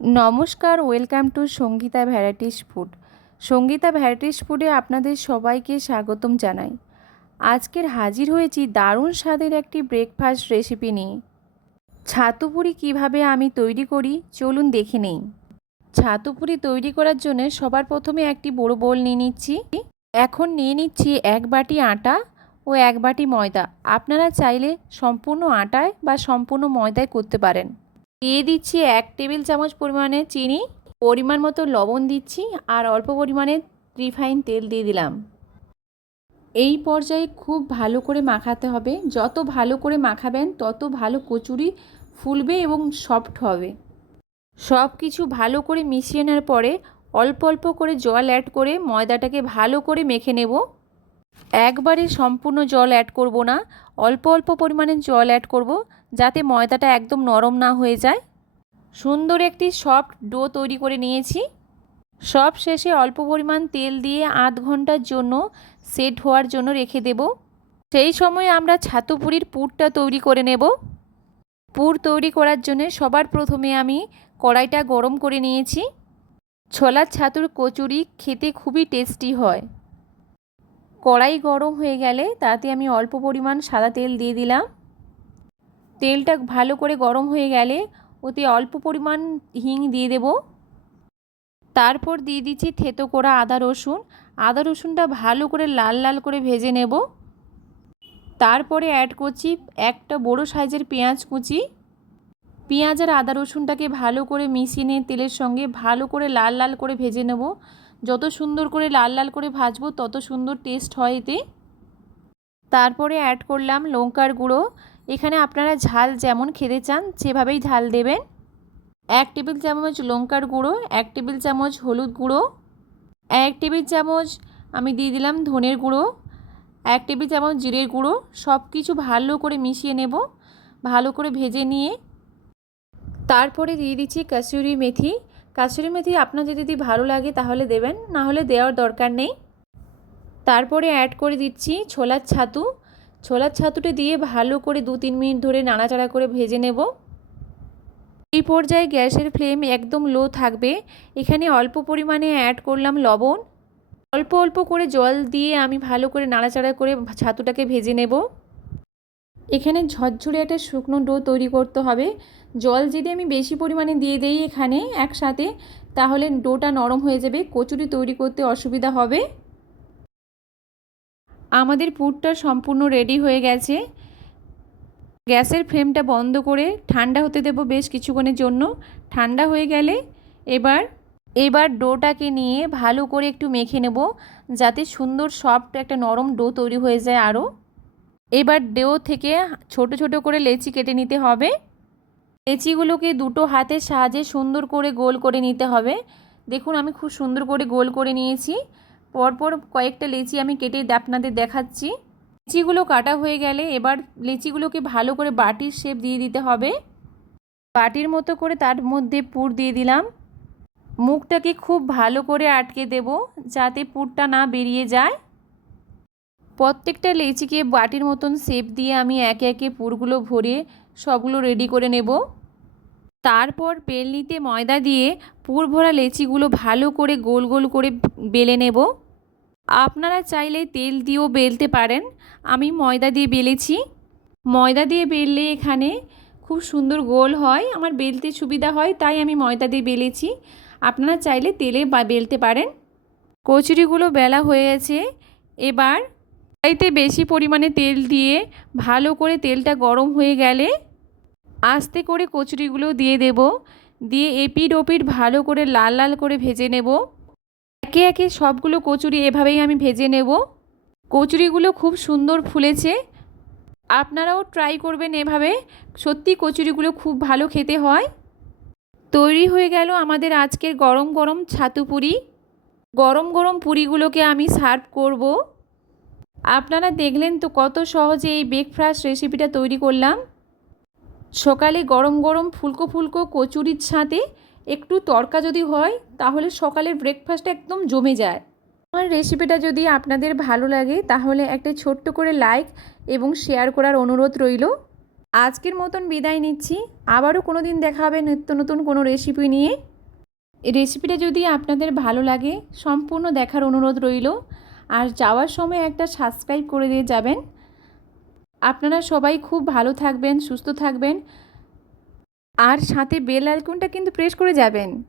নমস্কার, welcome to Sangeetha varieties food. Sangeetha varieties ফুডে আপনাদের সবাইকে স্বাগতম জানাই। আজকের হাজির হয়েছি দারুণ স্বাদের একটি ব্রেকফাস্ট রেসিপি নিয়ে। ছাতুপুরি কীভাবে আমি তৈরি করি? চলুন দেখে নেই। ছাতুপুরি তৈরি করার জন্য সবার প্রথমে একটি বড় বোল নিয়ে নিচ্ছি। এখন নিয়ে নিচ্ছি এক বাটি আটা ও এক বাটি ময়দা। আপনারা চাইলে সম্পূর্ণ আটায় বা সম্পূর্ণ ময়দায় করতে পারেন। দিয়ে দিচ্ছি এক টেবিল চামচ পরিমাণে চিনি, পরিমাণ মতো লবণ দিচ্ছি আর অল্প পরিমাণে রিফাইন তেল দিয়ে দিলাম। এই পর্যায়ে খুব ভালো করে মাখাতে হবে। যত ভালো করে মাখাবেন, তত ভালো কচুরি ফুলবে এবং সফট হবে। সব কিছু ভালো করে মিশিয়ে নেওয়ার পরে অল্প অল্প করে জল অ্যাড করে ময়দাটাকে ভালো করে মেখে নেব। একবারে সম্পূর্ণ জল অ্যাড করব না, অল্প অল্প পরিমাণে জল অ্যাড করব। যাতে ময়দাটা একদম নরম না হয়ে যায়। সুন্দর একটি সফট ডো তৈরি করে নিয়েছি। সব শেষে অল্প পরিমাণ তেল দিয়ে আধ ঘণ্টার জন্য সেট হওয়ার জন্য রেখে দেব। সেই সময় আমরা ছাতুপুরির পুরটা তৈরি করে নেব। পুর তৈরি করার জন্য সবার প্রথমে আমি কড়াইটা গরম করে নিয়েছি। ছোলার ছাতুর কচুরি খেতে খুবই টেস্টি হয়। কড়াই গরম হয়ে গেলে তাতে আমি অল্প পরিমাণ সাদা তেল দিয়ে দিলাম। তেলটা ভালো করে গরম হয়ে গেলে ওতে অল্প পরিমাণ হিং দিয়ে দেব। তারপর দিয়ে দিচ্ছি থেতো করা আদা রসুন। আদা রসুনটা ভালো করে লাল লাল করে ভেজে নেব। তারপরে অ্যাড করছি একটা বড় সাইজের পেঁয়াজ কুচি। পেঁয়াজ আর আদা রসুনটাকে ভালো করে মিশিয়ে নিয়ে তেলের সঙ্গে ভালো করে লাল লাল করে ভেজে নেব। যত সুন্দর করে লাল লাল করে ভাজবো, তত সুন্দর টেস্ট হয় এতে। তারপরে অ্যাড করলাম লঙ্কার গুঁড়ো। এখানে আপনারা ঝাল যেমন খেতে চান সেভাবেই ঝাল দেবেন। এক টেবিল চামচ লঙ্কার গুঁড়ো, এক টেবিল চামচ হলুদ গুঁড়ো, এক টেবিল চামচ আমি দিয়ে দিলাম ধনের গুঁড়ো, এক টেবিল চামচ জিরের গুঁড়ো সব কিছু ভালো করে মিশিয়ে নেব, ভালো করে ভেজে নিয়ে। তারপরে দিয়ে দিচ্ছি কাসুরি মেথি। কাসুরি মেথি আপনার যদি ভালো লাগে তাহলে দেবেন, না হলে দেওয়ার দরকার নেই। তারপরে অ্যাড করে দিচ্ছি ছোলার ছাতু। ছোলার ছাতুটা দিয়ে ভালো করে দু তিন মিনিট ধরে নাড়াচাড়া করে ভেজে নেব। এই পর্যায়ে গ্যাসের ফ্লেম একদম লো থাকবে। এখানে অল্প পরিমাণে অ্যাড করলাম লবণ। অল্প অল্প করে জল দিয়ে আমি ভালো করে নাড়াচাড়া করে ছাতুটাকে ভেজে নেব। এখানে ঝরঝরে একটা শুকনো ডো তৈরি করতে হবে। জল যদি আমি বেশি পরিমাণে দিয়ে দেই এখানে একসাথে, তাহলে ডোটা নরম হয়ে যাবে। কচুরি তৈরি করতে অসুবিধা হবে। আমাদের পুরটা সম্পূর্ণ রেডি হয়ে গেছে। গ্যাসের ফ্লেমটা বন্ধ করে ঠান্ডা হতে দেব বেশ কিছুক্ষণের জন্য। ঠান্ডা হয়ে গেলে এবার এবার ডোটাকে নিয়ে ভালো করে একটু মেখে নেব যাতে সুন্দর সফট একটা নরম ডো তৈরি হয়ে যায় আরও এবার ডো থেকে ছোট ছোট করে লেচি কেটে নিতে হবে। লেচিগুলোকে দুটো হাতের সাহায্যে সুন্দর করে গোল করে নিতে হবে। দেখুন আমি খুব সুন্দর করে গোল করে নিয়েছি। পরপর কয়েকটা লেচি আমি কেটে আপনাদের দেখাচ্ছি। লিচিগুলো কাটা হয়ে গেলে এবার লিচিগুলোকে ভালো করে বাটির শেপ দিয়ে দিতে হবে। বাটির মতো করে তার মধ্যে পুর দিয়ে দিলাম। মুখটাকে খুব ভালো করে আটকে দেব যাতে পুরটা না বেরিয়ে যায়। প্রত্যেকটা লেচিকে বাটির মতন শেপ দিয়ে আমি একে একে পুরগুলো ভরে সবগুলো রেডি করে নেব। তারপর বেলনিতে ময়দা দিয়ে পুর ভরা লেচিগুলো ভালো করে গোল গোল করে বেলে নেব। আপনারা চাইলে তেল দিয়েও বেলতে পারেন। আমি ময়দা দিয়ে বেলেছি। ময়দা দিয়ে বেললে এখানে খুব সুন্দর গোল হয়। আমার বেলতে সুবিধা হয়, তাই আমি ময়দা দিয়ে বেলেছি। আপনারা চাইলে তেলে বেলতে পারেন। কচুরিগুলো বেলা হয়ে গেছে। এবার কড়াইতে বেশি পরিমাণে তেল দিয়ে ভালো করে তেলটা গরম হয়ে গেলে আস্তে করে কচুরিগুলো দিয়ে দেব। দিয়ে এপিড ওপিড ভালো করে লাল লাল করে ভেজে নেব। একে একে সবগুলো কচুরি এভাবেই আমি ভেজে নেব। কচুরিগুলো খুব সুন্দর ফুলেছে। আপনারাও ট্রাই করবেন এভাবে। সত্যি কচুরিগুলো খুব ভালো খেতে হয়। তৈরি হয়ে গেল আমাদের আজকের গরম গরম ছাতু পুরি। গরম গরম পুরিগুলোকে আমি সার্ভ করব। আপনারা দেখলেন তো কত সহজে এই ব্রেকফাস্ট রেসিপিটা তৈরি করলাম। সকালে গরম গরম ফুলকো ফুলকো কচুরির সাথে একটু তরকা যদি হয়, তাহলে সকালের ব্রেকফাস্টটা একদম জমে যায়। আমার রেসিপিটা যদি আপনাদের ভালো লাগে, তাহলে একটা ছোট্ট করে লাইক এবং শেয়ার করার অনুরোধ রইল। আজকের মতন বিদায় নিচ্ছি। আবারও কোনো দিন দেখা হবে নিত্য নতুন কোনো রেসিপি নিয়ে। রেসিপিটা যদি আপনাদের ভালো লাগে, সম্পূর্ণ দেখার অনুরোধ রইল। আর যাওয়ার সময় একটা সাবস্ক্রাইব করে দিয়ে যাবেন। আপনারা সবাই খুব ভালো থাকবেন, সুস্থ থাকবেন। আর সাথে বেল আইকনটা কিন্তু প্রেস করে যাবেন।